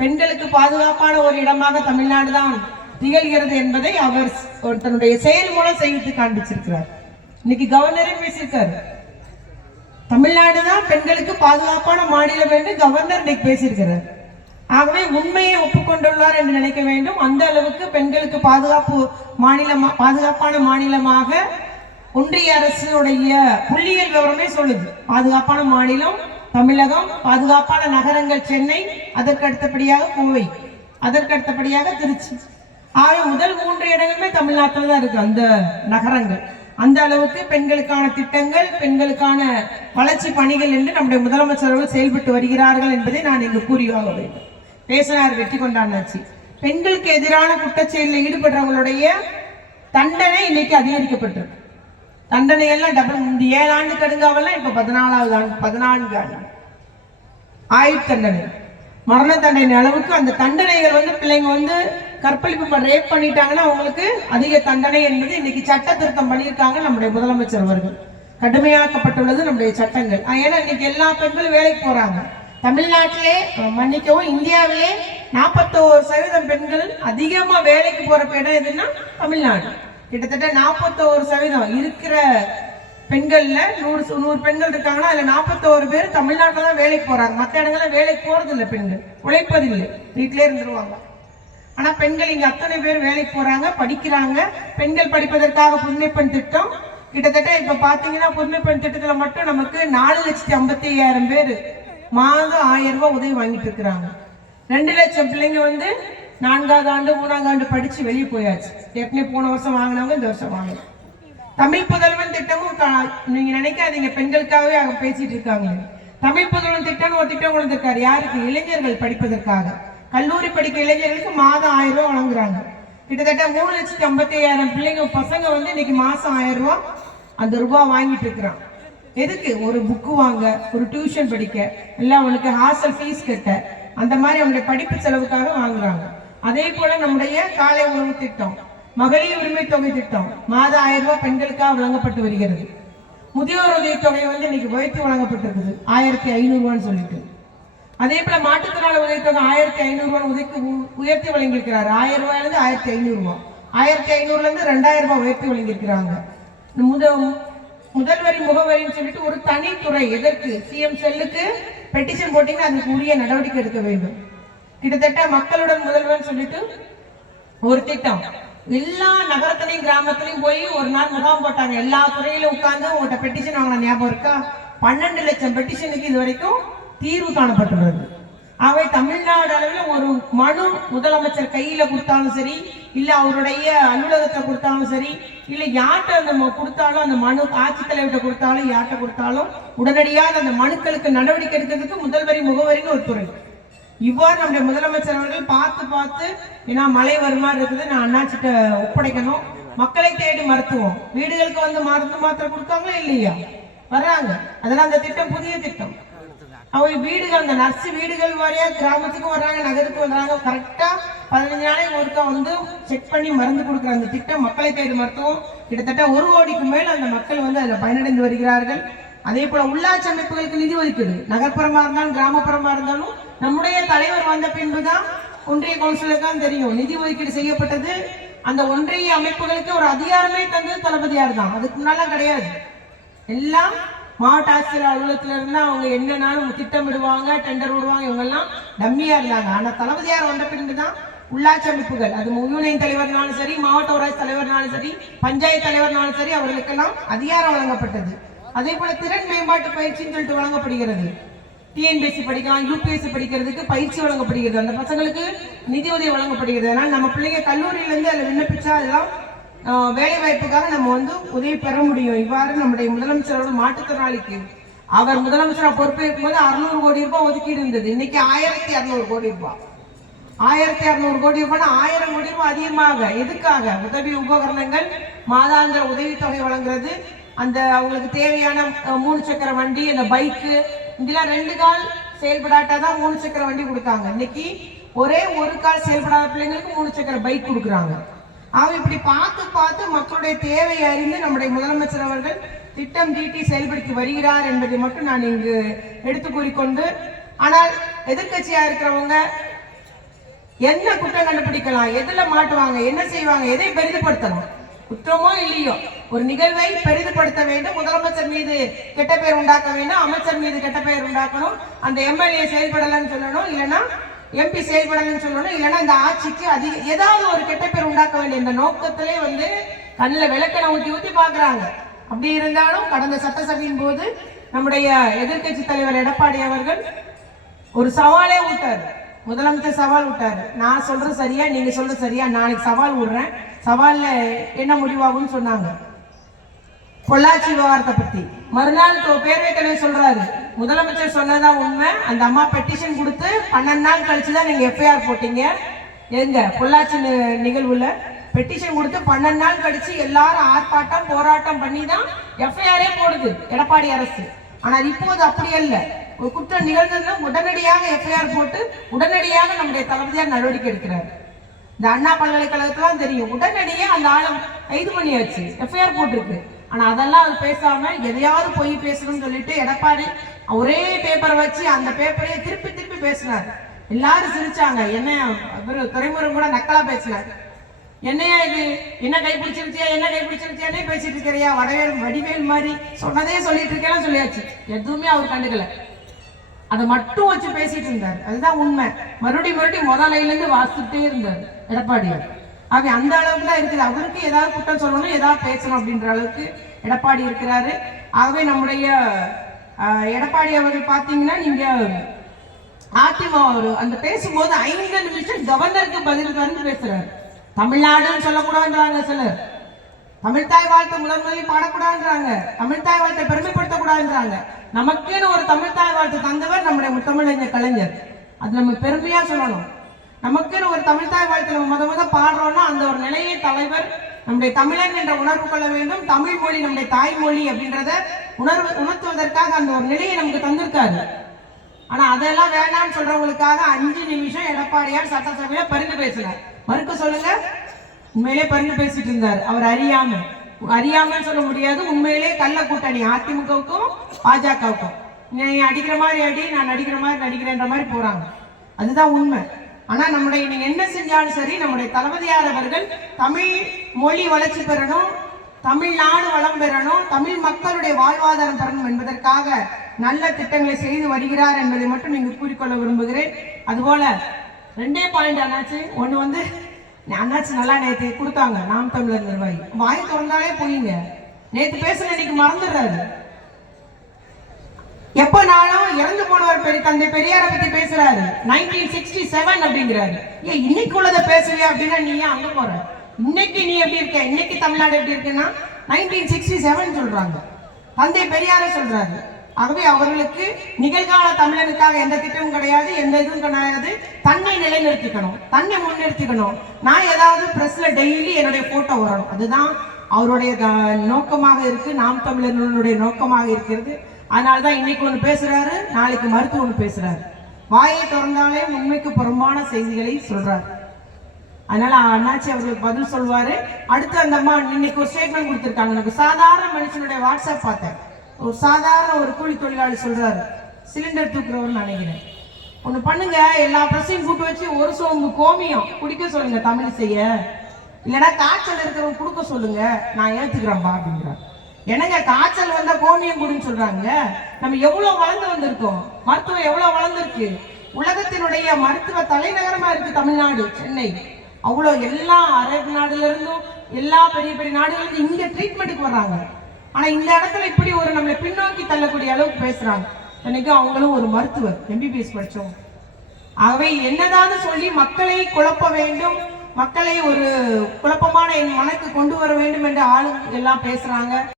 பெண்களுக்கு பாதுகாப்பான ஒரு இடமாக தமிழ்நாடு தான் திகழ்கிறது என்பதை அவர் தன்னுடைய செயல் மூலம் செய்வித்து காண்பிச்சிருக்கிறார். இன்னைக்கு கவர்னரே பேசியிருக்காரு. தமிழ்நாடு தான் பெண்களுக்கு பாதுகாப்பான மாநிலம் என்று கவர்னர் இன்னைக்கு பேசியிருக்கிறார். ஆகவே உண்மையை ஒப்புக்கொண்டுள்ளார் என்று நினைக்க வேண்டும். அந்த அளவுக்கு பெண்களுக்கு பாதுகாப்பு மாநிலமா பாதுகாப்பான மாநிலமாக ஒன்றிய அரசுடைய புள்ளியியல் விவரமே சொல்லுது. பாதுகாப்பான மாநிலம் தமிழகம் பாதுகாப்பான நகரங்கள் சென்னை அதற்கு அடுத்தபடியாக கோவை அதற்கு அடுத்தபடியாக திருச்சி. ஆக முதல் மூன்று இடங்களுமே தமிழ்நாட்டில் தான் இருக்கு அந்த நகரங்கள். அந்த அளவுக்கு பெண்களுக்கான திட்டங்கள் பெண்களுக்கான வளர்ச்சி பணிகள் என்று நம்முடைய முதலமைச்சர்கள் செயல்பட்டு வருகிறார்கள் என்பதை நான் இங்கு கூறியாக வேண்டும். பேசினார் வெற்றி கொண்டாண்டாச்சு பெண்களுக்கு எதிரான குற்றச்செயலில் ஈடுபடுறவங்களுடைய தண்டனை இன்னைக்கு அதிகரிக்கப்பட்டிருக்கு. தண்டனை எல்லாம் டபுள் இந்த ஏழு ஆண்டு கடுங்காவெல்லாம் இப்போ பதினாலாவது ஆண்டு பதினான்கு ஆண்டு. ஆயுள் தண்டனை. மரண தண்டனை அளவுக்கு அந்த தண்டனைகள் வந்து பிள்ளைங்க வந்து கற்பழிப்பு ரேப் பண்ணிட்டாங்கன்னா அவங்களுக்கு அதிக தண்டனை என்பது இன்னைக்கு சட்ட திருத்தம் பண்ணியிருக்காங்க நம்முடைய முதலமைச்சர் அவர்கள். கடுமையாக்கப்பட்டுள்ளது நம்முடைய சட்டங்கள். ஏன்னா இன்னைக்கு எல்லா பெண்களும் வேலைக்கு போறாங்க. தமிழ்நாட்டிலே மன்னிக்கவும் இந்தியாவிலே நாற்பத்தோரு சதவீதம் பெண்கள் அதிகமாக வேலைக்கு போகிற இடம் எதுன்னா தமிழ்நாடு. கிட்டத்தட்ட நாற்பத்தோரு சதவீதம். இருக்கிற பெண்கள்ல நூறு சு- நூறு பெண்கள் இருக்காங்கன்னா அதுல நாற்பத்தோரு பேர் தமிழ்நாட்டில் தான் வேலைக்கு போறாங்க. மற்ற இடங்கள்ல வேலைக்கு போறது இல்லை பெண்கள். உழைப்பதில்லை. வீட்டிலே இருந்துருவாங்க. ஆனா பெண்கள் இங்க அத்தனை பேர் வேலைக்கு போறாங்க படிக்கிறாங்க. பெண்கள் படிப்பதற்காக புதுமை பெண் திட்டம். கிட்டத்தட்ட இப்ப பாத்தீங்கன்னா புதுமை பெண் திட்டத்துல மட்டும் நமக்கு நாலு லட்சத்தி ஐம்பத்தி ஐயாயிரம் பேர் மாதம் ஆயிரம் ரூபாய் உதவி வாங்கிட்டு இருக்கிறாங்க. ரெண்டு லட்சம் பிள்ளைங்க வந்து நான்காவது ஆண்டு மூணாவது ஆண்டு படிச்சு வெளியே போயாச்சு. ஏற்கனவே போன வருஷம் வாங்கினவங்க இந்த வருஷம் வாங்கணும் தமிழ் புதல்வன் திட்டமும் நீங்க நினைக்காதீங்க பெண்களுக்காகவே அவங்க பேசிட்டு இருக்காங்க. தமிழ் புதல்வன் திட்டம்னு ஒரு திட்டம் கொடுத்துருக்காரு யாருக்கு? இளைஞர்கள் படிப்பதற்காக. கல்லூரி படிக்க இளைஞர்களுக்கு மாதம் ஆயிரம் ரூபாய் வழங்குறாங்க. கிட்டத்தட்ட மூணு லட்சத்தி ஐம்பத்தி ஐயாயிரம் பிள்ளைங்க பசங்க வந்து இன்னைக்கு மாசம் ஆயிரம் ரூபாய் அந்த ரூபாய் வாங்கிட்டு இருக்கிறான். எதுக்கு? ஒரு புக்கு வாங்க ஒரு டியூஷன் படிக்க இல்லை அவனுக்கு ஹாஸ்டல் ஃபீஸ் கட்ட அந்த மாதிரி அவனுடைய படிப்பு செலவுக்காக வாங்குறாங்க. அதே போல நம்முடைய காலை உணவு திட்டம் மகளிர் உரிமை தொகை திட்டம் மாதம் ஆயிரம் ரூபாய் பெண்களுக்காக வழங்கப்பட்டு வருகிறது. முதியோர் உதவி தொகை வந்து இன்னைக்கு உயர்த்தி வழங்கப்பட்டிருக்குது. ஆயிரத்தி ஐநூறுவான்னு சொல்லிட்டு. அதே போல மாற்றுத்திறனாளி உதவித்தொகை ஆயிரத்தி ஐநூறுவான்னு ரூபாய் உதவி உயர்த்தி வழங்கியிருக்கிறார். ஆயிரம் ரூபாயில இருந்து ஆயிரத்தி ஐநூறு ஆயிரத்தி ஐநூறுலேருந்து ரெண்டாயிரம் ரூபாய் உயர்த்தி வழங்கியிருக்கிறாங்க. இந்த முத முதல்வரி முகவரின்னு சொல்லிட்டு ஒரு தனித்துறை எதற்கு? சிஎம் செல்லுக்கு பெட்டிஷன் போட்டிங்கன்னா அதுக்கு உரிய நடவடிக்கை எடுக்க வேண்டும். கிட்டத்தட்ட மக்களுடன் முதல்வர்னு சொல்லிட்டு ஒரு திட்டம். எல்லா நகரத்திலையும் கிராமத்திலையும் போய் ஒரு நாள் முகாம் போட்டாங்க. எல்லா துறையிலும் உட்கார்ந்து உங்கள்கிட்ட பெட்டிஷன் வாங்கின ஞாபகம் இருக்கா? பன்னெண்டு லட்சம் பெட்டிஷனுக்கு இது வரைக்கும் தீர்வு காணப்பட்டுள்ளது. அவை தமிழ்நாடு அளவில் ஒரு மனு முதலமைச்சர் கையில கொடுத்தாலும் சரி இல்ல அவருடைய அலுவலகத்தை கொடுத்தாலும் சரி இல்ல யார்கிட்ட அந்த கொடுத்தாலும் அந்த மனு ஆட்சித்தலைவர்கிட்ட கொடுத்தாலும் யார்கிட்ட கொடுத்தாலும் உடனடியாக அந்த மனுக்களுக்கு நடவடிக்கை எடுக்கிறதுக்கு முதல்வரி முகவரின்னு ஒரு துறை. இவ்வாறு நம்முடைய முதலமைச்சர் அவர்கள் பார்த்து பார்த்து ஏன்னா மழை வருமா இருக்குது நான் அண்ணாச்சிட்ட ஒப்படைக்கணும். மக்களை தேடி மருத்துவம். வீடுகளுக்கு வந்து மருந்து மாத்திரை கொடுத்தாங்களா இல்லையா? வர்றாங்க. அதெல்லாம் அந்த திட்டம் புதிய திட்டம். அவங்க வீடுகள் அந்த நர்ஸ் வீடுகள் வரையா கிராமத்துக்கும் வர்றாங்க நகருக்கு வர்றாங்க. கரெக்டா பதினஞ்சு நாளைக்கு ஒருக்கா வந்து செக் பண்ணி மருந்து கொடுக்குற அந்த திட்டம் மக்களை தேடி மருத்துவம். கிட்டத்தட்ட ஒரு கோடிக்கு மேல் அந்த மக்கள் வந்து அதில் பயனடைந்து வருகிறார்கள். அதே போல உள்ளாட்சி அமைப்புகளுக்கு நிதி ஒதுக்குது நகர்ப்புறமா இருந்தாலும் கிராமப்புறமா இருந்தாலும் நம்முடைய தலைவர் வந்த பின்புதான் ஒன்றிய கவுன்சிலுக்கு தான் தெரியும். நிதி ஒதுக்கீடு செய்யப்பட்டது. அந்த ஒன்றிய அமைப்புகளுக்கு ஒரு அதிகாரமே தந்தது தளபதியார் தான். அதுக்கு முன்னாலாம் கிடையாது. எல்லாம் மாவட்ட ஆட்சியர் அலுவலகத்துல இருந்தா அவங்க என்னன்னாலும் திட்டமிடுவாங்க டெண்டர் விடுவாங்க இவங்க எல்லாம் டம்மியா இருந்தாங்க. ஆனா தளபதியார் வந்த பின்புதான் உள்ளாட்சி அமைப்புகள் அது யூனியன் தலைவர்னாலும் சரி மாவட்ட ஊராட்சி தலைவர்னாலும் சரி பஞ்சாயத்து தலைவர்னாலும் சரி அவர்களுக்கெல்லாம் அதிகாரம் வழங்கப்பட்டது. அதே போல திறன் மேம்பாட்டு பயிற்சின்னு சொல்லிட்டு வழங்கப்படுகிறது. டிஎன்பிஎஸ்சி படிக்கலாம் யூபிஎஸ்சி படிக்கிறதுக்கு பயிற்சி வழங்கப்படுகிறது. அந்த பசங்களுக்கு நிதி உதவி வழங்கப்படுகிறது. அதனால் நம்ம பிள்ளைங்க கல்லூரியிலேருந்து அதில் விண்ணப்பிச்சா அதெல்லாம் வேலை வாய்ப்புக்காக நம்ம வந்து உதவி பெற முடியும். இவ்வாறு நம்முடைய முதலமைச்சரோட மாற்றுத்திறனாளிக்கு அவர் முதலமைச்சராக பொறுப்பேற்கும் போது அறுநூறு கோடி ரூபாய் ஒதுக்கீடு இருந்தது. இன்னைக்கு ஆயிரத்தி அறுநூறு கோடி ரூபாய். ஆயிரத்தி அறுநூறு கோடி ரூபாய் ஆயிரம் கோடி ரூபாய் அதிகமாக. எதுக்காக? உதவி உபகரணங்கள் மாதாந்திர உதவித்தொகை வழங்குறது அந்த அவங்களுக்கு தேவையான மூணு சக்கர வண்டி அந்த பைக்கு இதெல்லாம் ரெண்டு கால் செயல்படாட்டாதான் மூணு சக்கர வண்டி கொடுத்தாங்க. இன்னைக்கு ஒரே ஒரு கால் செயல்படாத பிள்ளைங்களுக்கு மூணு சக்கர பைக் கொடுக்குறாங்க. ஆக இப்படி பார்த்து பார்த்து மக்களுடைய தேவையை அறிந்து நம்முடைய முதலமைச்சர் அவர்கள் திட்டம் தீட்டி செயல்படுத்தி வருகிறார் என்பதை மட்டும் நான் இங்கு எடுத்து கூறிக்கொண்டு ஆனால் எதிர்கட்சியா இருக்கிறவங்க என்ன குற்றம் கண்டுபிடிக்கலாம் எதுல மாட்டுவாங்க என்ன செய்வாங்க எதை பெரிதுபடுத்தணும்? குற்றமோ இல்லையோ ஒரு நிகழ்வை பெரிதுபடுத்த வேண்டும். முதலமைச்சர் மீது கெட்ட பெயர் உண்டாக்க வேண்டும். அமைச்சர் மீது கெட்ட பெயர் உண்டாக்கணும். அந்த எம்எல்ஏ செயல்படலன்னு சொல்லணும் இல்லைன்னா எம்பி செயல்படலன்னு சொல்லணும் இல்லைன்னா இந்த ஆட்சிக்கு அதிக ஏதாவது ஒரு கெட்ட பேர் உண்டாக்க வேண்டிய இந்த நோக்கத்திலே வந்து கண்ணில் விளக்கணை ஊற்றி ஊற்றி பார்க்குறாங்க. அப்படி இருந்தாலும் கடந்த சட்டசபையின் போது நம்முடைய எதிர்க்கட்சி தலைவர் எடப்பாடி அவர்கள் ஒரு சவாலே விட்டார். முதலமைச்சர் சவால் விட்டார். நான் சொல்றது சரியா நீங்க சொல்றது சரியா நாளைக்கு சவால் விடுறேன். சவாலில் என்ன முடிவாகும்னு சொன்னாங்க. பொள்ளாச்சி விவகாரத்தை பற்றி மறுநாள் தோ- பேரவைத் தலைவர் சொல்கிறாரு முதலமைச்சர் சொன்னதா உண்மை. அந்த அம்மா பெட்டிஷன் கொடுத்து பன்னெண்டு நாள் கழிச்சு தான் நீங்கள் எஃப்ஐஆர் போட்டீங்க. எங்க? பொள்ளாச்சி நிகழ்வுல. பெட்டிஷன் கொடுத்து பன்னெண்டு நாள் கழிச்சு எல்லாரும் ஆர்ப்பாட்டம் போராட்டம் பண்ணி தான் எஃப்ஐஆரே போடுது. எடப்பாடி அரசு. ஆனால் இப்போது அப்படி அல்ல. ஒரு குற்றம் நிகழ்ந்ததுன்னா உடனடியாக எஃப்ஐஆர் போட்டு உடனடியாக நம்முடைய தளபதியார் நடவடிக்கை எடுக்கிறார். இந்த அண்ணா பல்கலைக்கழகத்துலாம் தெரியும். உடனடியே அந்த ஆளை கைது பண்ணியாச்சு. எஃப்ஐஆர் போட்டிருக்கு. ஆனா அதெல்லாம் அது பேசாம எதையாவது போய் பேசணும்னு சொல்லிட்டு எடப்பாடி ஒரே பேப்பரை வச்சு அந்த பேப்பரையே திருப்பி திருப்பி பேசினார். எல்லாரும் சிரிச்சாங்க. என்ன இவரு துறைமுருகன் கூட நக்கலா பேசினார் என்னையா இது? என்ன கை பிடிச்சிருச்சியா? என்ன கை பிடிச்சிருச்சியானே பேசிட்டு இருக்கிறியா? வடவேல் வடிவேல் மாதிரி சொன்னதே சொல்லிட்டு இருக்கேன்னு சொல்லியாச்சு. எதுவுமே அவர் கண்டுக்கல. அதை மட்டும் வச்சு பேசிட்டு இருந்தார். அதுதான் உண்மை. மறுபடியும் மறுபடியும் முதல்ல இருந்து வாசிச்சுட்டே இருந்தார் எடப்பாடியார். அவன் அந்த அளவுக்கு தான் இருக்குது. அவருக்கு ஏதாவது குற்றம் சொல்லணும் ஏதாவது பேசணும் அப்படின்ற அளவுக்கு எடப்பாடி இருக்கிறாரு. ஆகவே நம்முடைய எடப்பாடி அவர்கள் பார்த்தீங்கன்னா நீங்க அதிமுக ஒரு அந்த பேசும்போது ஐந்து நிமிஷம் கவர்னருக்கு பதில் வந்து பேசுறாரு. தமிழ்நாடுன்னு சொல்லக்கூடாதுன்றாங்க சிலர். தமிழ்தாய் வாழ்த்து முதன்முறை பாடக்கூடாதுன்றாங்க. தமிழ்தாய் வாழ்த்தை பெருமைப்படுத்தக்கூடாதுன்றாங்க. நமக்கேன்னு ஒரு தமிழ் தாய் வாழ்த்து தந்தவர் நம்முடைய தமிழறிஞர் கலைஞர். அது நம்ம பெருமையா சொல்லணும். நமக்குன்னு ஒரு தமிழ் தாய் வாழ்த்து நம்ம முத முத பாடுறோம்னா அந்த ஒரு நிலையை தலைவர் நம்முடைய தமிழன் என்ற உணர்வு கொள்ள வேண்டும். தமிழ் மொழி நம்முடைய தாய்மொழி அப்படின்றத உணர்வு உணர்த்துவதற்காக அந்த ஒரு நிலையை நமக்கு தந்திருக்காரு. ஆனா அதெல்லாம் வேணாம்னு சொல்றவங்களுக்காக அஞ்சு நிமிஷம் எடப்பாடியார் சட்டசபையில பரிந்து பேசினார். மறுக்க சொல்லுங்க? உண்மையிலே பரிந்து பேசிட்டு இருந்தார். அவர் அறியாம. அறியாமன்னு சொல்ல முடியாது. உண்மையிலே கள்ள கூட்டணி அதிமுகவுக்கும் பாஜகவுக்கும். நீ அடிக்கிற மாதிரி அடி நான் நடிக்கிற மாதிரி நடிக்கிறேன்ற மாதிரி போறாங்க. அதுதான் உண்மை. ஆனா நம்முடைய நீங்க என்ன செஞ்சாலும் சரி நம்முடைய தளபதியார் அவர்கள் தமிழ் மொழி வளர்ச்சி பெறணும் தமிழ்நாடு வளம் பெறணும் தமிழ் மக்களுடைய வாழ்வாதாரம் பெறணும் என்பதற்காக நல்ல திட்டங்களை செய்து வருகிறார் என்பதை மட்டும் நீங்க கூறிக்கொள்ள விரும்புகிறேன். அதுபோல ரெண்டே பாயிண்ட் ஆனாச்சு. ஒன்று வந்து அண்ணாச்சி நல்லா நேத்து கொடுத்தாங்க நாம் தமிழர் நிர்வாகி. வாய் திறந்தாலே போயிங்க நேத்து பேசுன இன்னைக்கு மறந்துடுறாரு. எப்பனாலும் இறந்து போனவர் பெரிய தந்தை பெரியார பத்தி பேசுறாரு. நைன்டீன் சிக்ஸ்டி செவன் அப்படிங்கிறாரு. ஏன் இன்னைக்கு உள்ளதை பேசுவியா அப்படின்னா நீ ஏன் அங்க போற? இன்னைக்கு நீ எப்படி இருக்க? இன்னைக்கு தமிழ்நாடு எப்படி இருக்குன்னா நைன்டீன் சிக்ஸ்டி செவன் சொல்றாங்க. தந்தை பெரியார சொல்றாரு. ஆகவே அவர்களுக்கு நிகழ்கால தமிழனுக்காக எந்த திட்டமும் கிடையாது எந்த இதுவும் கிடையாது. தன்னை நிலைநிறுத்திக்கணும். தன்னை முன்னிறுத்திக்கணும். நான் ஏதாவது பிரஸ்ல டெய்லி என்னுடைய போட்டோ வரணும். அதுதான் அவருடைய நோக்கமாக இருக்கு. நாம் தமிழர்களுடைய நோக்கமாக இருக்கிறது. அதனால தான் இன்னைக்கு ஒன்று பேசுறாரு நாளைக்கு மருத்துவ ஒன்று பேசுறாரு. வாயை திறந்தாலே உண்மைக்கு புறம்பான செய்திகளை சொல்றாரு. அதனால அண்ணாச்சி அவர்களுக்கு பதில் சொல்வாரு அடுத்து அந்த அம்மா இன்னைக்கு ஒரு ஸ்டேட்மெண்ட் கொடுத்துருக்காங்க. எனக்கு சாதாரண மனுஷனுடைய வாட்ஸ்அப் பார்த்தேன். ஒரு சாதாரண ஒரு கூலி தொழிலாளி சொல்றாரு சிலிண்டர் தூக்குறவர்னு நினைக்கிறேன். ஒண்ணு பண்ணுங்க எல்லா பிரச்சனையும் கூட்டு வச்சு ஒரு சோம்பு கோமியம் குடிக்க சொல்லுங்க தமிழ் செய்ய. இல்லைன்னா காய்ச்சல் இருக்கிறவங்க கொடுக்க சொல்லுங்க நான் ஏத்துக்கிறேன்பா அப்படிங்கிறார். என்னங்க காய்ச்சல் வந்தா கோமியம் குடுன்னு சொல்றாங்க? நம்ம எவ்வளவு வளர்ந்து வந்திருக்கோம்? மருத்துவம் எவ்வளவு வளர்ந்துருக்கு? உலகத்தினுடைய மருத்துவ தலைநகரமா இருக்கு தமிழ்நாடு சென்னை. அவ்வளோ எல்லா அரபு நாடுல இருந்தும் எல்லா பெரிய பெரிய நாடுல இங்க ட்ரீட்மெண்ட்டுக்கு வர்றாங்க. ஆனா இந்த இடத்துல இப்படி ஒரு நம்மளை பின்னோக்கி தள்ளக்கூடிய அளவுக்கு பேசுறாங்க. என்னைக்கும் அவங்களும் ஒரு மருத்துவர் எம்பிபிஎஸ் படிச்சவங்க. ஆகவே என்னதான் சொல்லி மக்களை குழப்ப வேண்டும் மக்களை ஒரு குழப்பமான என் மனக்கு கொண்டு வர வேண்டும் என்று ஆளுங்க எல்லாம் பேசுறாங்க.